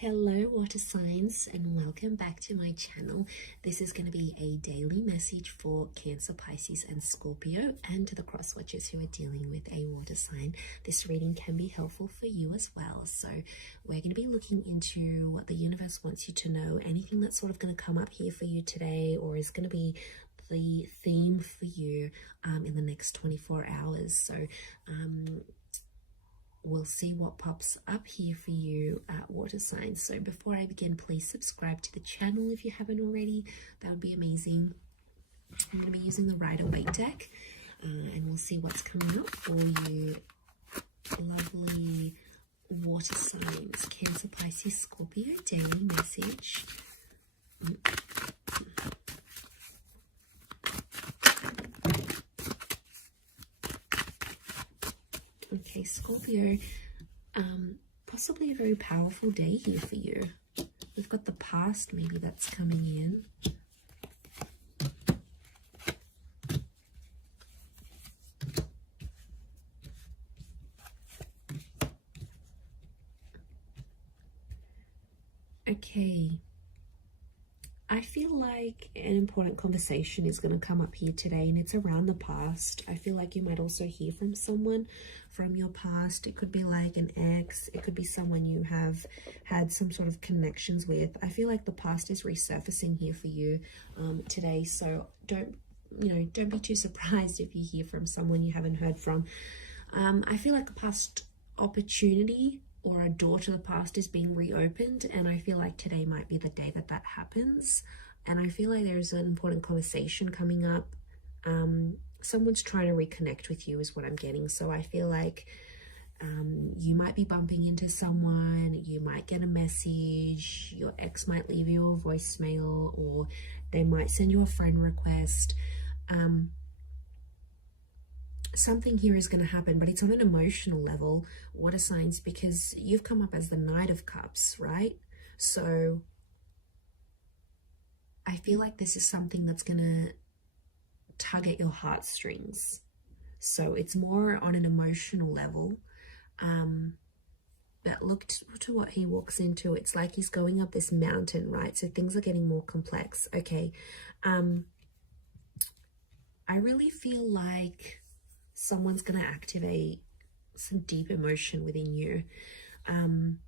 Hello water signs, and welcome back to my channel. This is going to be a daily message for Cancer, Pisces and Scorpio, and to the cross watchers who are dealing with a water sign. This reading can be helpful for you as well. So we're going to be looking into what the universe wants you to know, anything that's sort of going to come up here for you today, or is going to be the theme for you in the next 24 hours. So we'll see what pops up here for you, water signs. So before I begin, please subscribe to the channel if you haven't already. That would be amazing. I'm going to be using the Rider-Waite deck, and we'll see what's coming up for you, lovely water signs. Cancer, Pisces, Scorpio, daily message. Okay, Scorpio, possibly a very powerful day here for you. We've got the past maybe that's coming in. Okay. I feel like an important conversation is going to come up here today, and it's around the past. I feel like you might also hear from someone from your past. It could be like an ex. It could be someone you have had some sort of connections with. I feel like the past is resurfacing here for you today. So don't be too surprised if you hear from someone you haven't heard from. I feel like a past opportunity or a door to the past is being reopened, and I feel like today might be the day that that happens. And I feel like there's an important conversation coming up. Someone's trying to reconnect with you is what I'm getting. So I feel like you might be bumping into someone, you might get a message, your ex might leave you a voicemail, or they might send you a friend request. Something here is going to happen, but it's on an emotional level, water signs, because you've come up as the Knight of Cups, right? So I feel like this is something that's going to tug at your heartstrings. So it's more on an emotional level. But look to what he walks into. It's like he's going up this mountain, right? So things are getting more complex. Okay. I really feel like someone's going to activate some deep emotion within you. And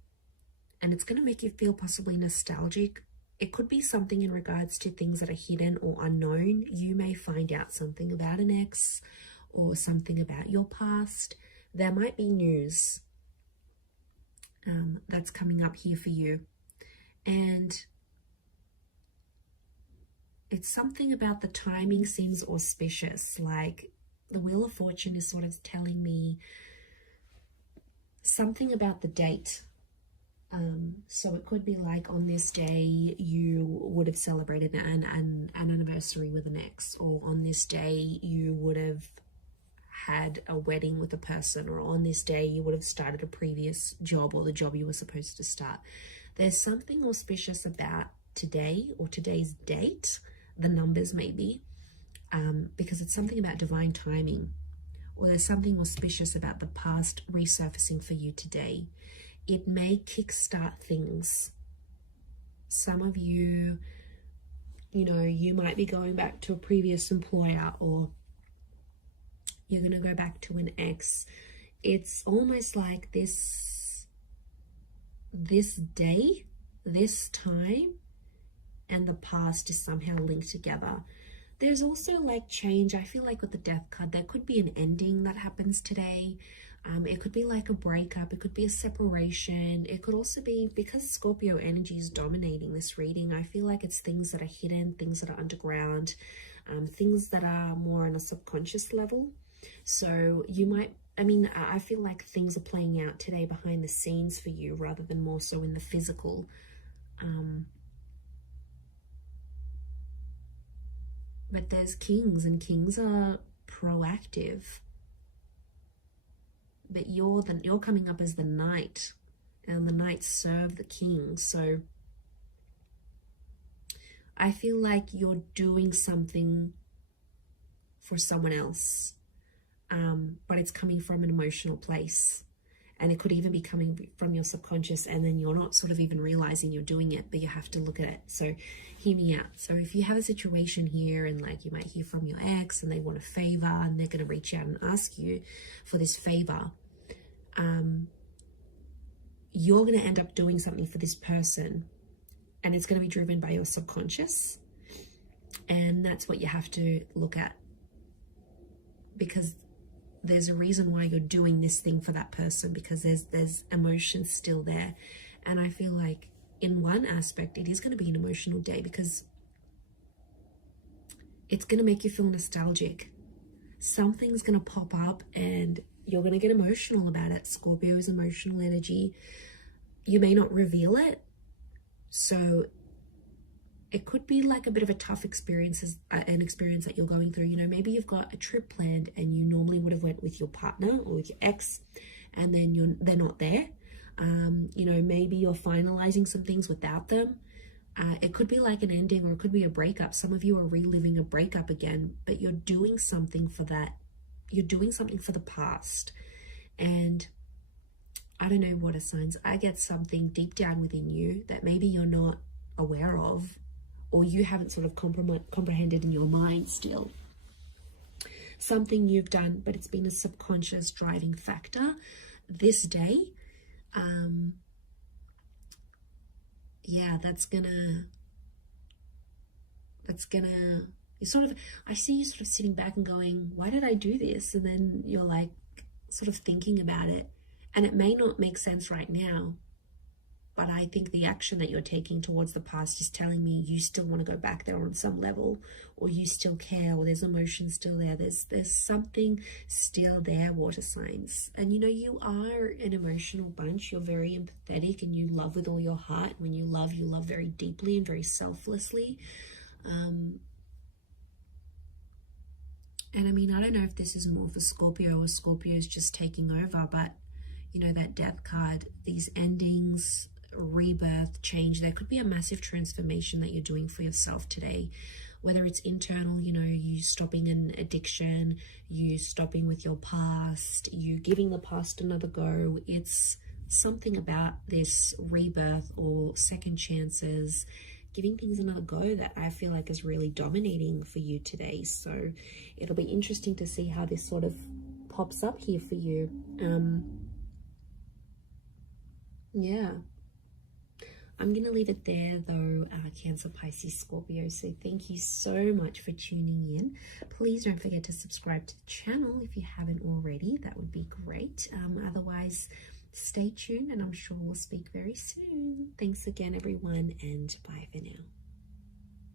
it's going to make you feel possibly nostalgic. It could be something in regards to things that are hidden or unknown. You may find out something about an ex or something about your past. There might be news that's coming up here for you. And it's something about the timing seems auspicious. Like the Wheel of Fortune is sort of telling me something about the date. So it could be like on this day you would have celebrated an anniversary with an ex, or on this day you would have had a wedding with a person, or on this day you would have started a previous job or the job you were supposed to start. There's something auspicious about today or today's date, the numbers maybe, because it's something about divine timing, or there's something auspicious about the past resurfacing for you today. It may kickstart things. Some of you, you might be going back to a previous employer, or you're going to go back to an ex. It's almost like this day, this time, and the past is somehow linked together. There's also like change. I feel like with the Death card, there could be an ending that happens today. It could be like a breakup. It could be a separation. It could also be, because Scorpio energy is dominating this reading, I feel like it's things that are hidden, things that are underground, things that are more on a subconscious level. So you might, I feel like things are playing out today behind the scenes for you rather than more so in the physical. But there's kings, and kings are proactive. But you're coming up as the knight, and the knights serve the king. So I feel like you're doing something for someone else, but it's coming from an emotional place. And it could even be coming from your subconscious, and then you're not sort of even realizing you're doing it, but you have to look at it. So hear me out. So if you have a situation here, and like you might hear from your ex and they want a favor, and they're going to reach out and ask you for this favor, you're going to end up doing something for this person, and it's going to be driven by your subconscious. And that's what you have to look at, because there's a reason why you're doing this thing for that person, because there's emotions still there. And I feel like in one aspect it is going to be an emotional day, because it's going to make you feel nostalgic. Something's going to pop up and you're going to get emotional about it. Scorpio is emotional energy. You may not reveal it, so it could be like a bit of a tough experience, an experience that you're going through. You know, maybe you've got a trip planned and you normally would have went with your partner or with your ex, and then they're not there. You know, maybe you're finalizing some things without them. It could be like an ending, or it could be a breakup. Some of you are reliving a breakup again, but you're doing something for that. You're doing something for the past. And I don't know, water signs, I get something deep down within you that maybe you're not aware of, or you haven't sort of comprehended in your mind still. Something you've done, but it's been a subconscious driving factor this day. Yeah, that's gonna, you sort of, I see you sort of sitting back and going, why did I do this? And then you're like sort of thinking about it, and it may not make sense right now, but I think the action that you're taking towards the past is telling me you still want to go back there on some level, or you still care, or there's emotion still there. There's something still there, water signs. And you know, you are an emotional bunch. You're very empathetic and you love with all your heart. When you love very deeply and very selflessly. And I mean, I don't know if this is more for Scorpio, or Scorpio is just taking over, but you know, that death card, these endings, rebirth, change, there could be a massive transformation that you're doing for yourself today, whether it's internal, you know, you stopping an addiction, you stopping with your past, you giving the past another go. It's something about this rebirth or second chances, giving things another go, that I feel like is really dominating for you today. So it'll be interesting to see how this sort of pops up here for you. Yeah, I'm going to leave it there though, Cancer, Pisces, Scorpio. So thank you so much for tuning in. Please don't forget to subscribe to the channel if you haven't already. That would be great. Otherwise, stay tuned, and I'm sure we'll speak very soon. Thanks again, everyone, and bye for now.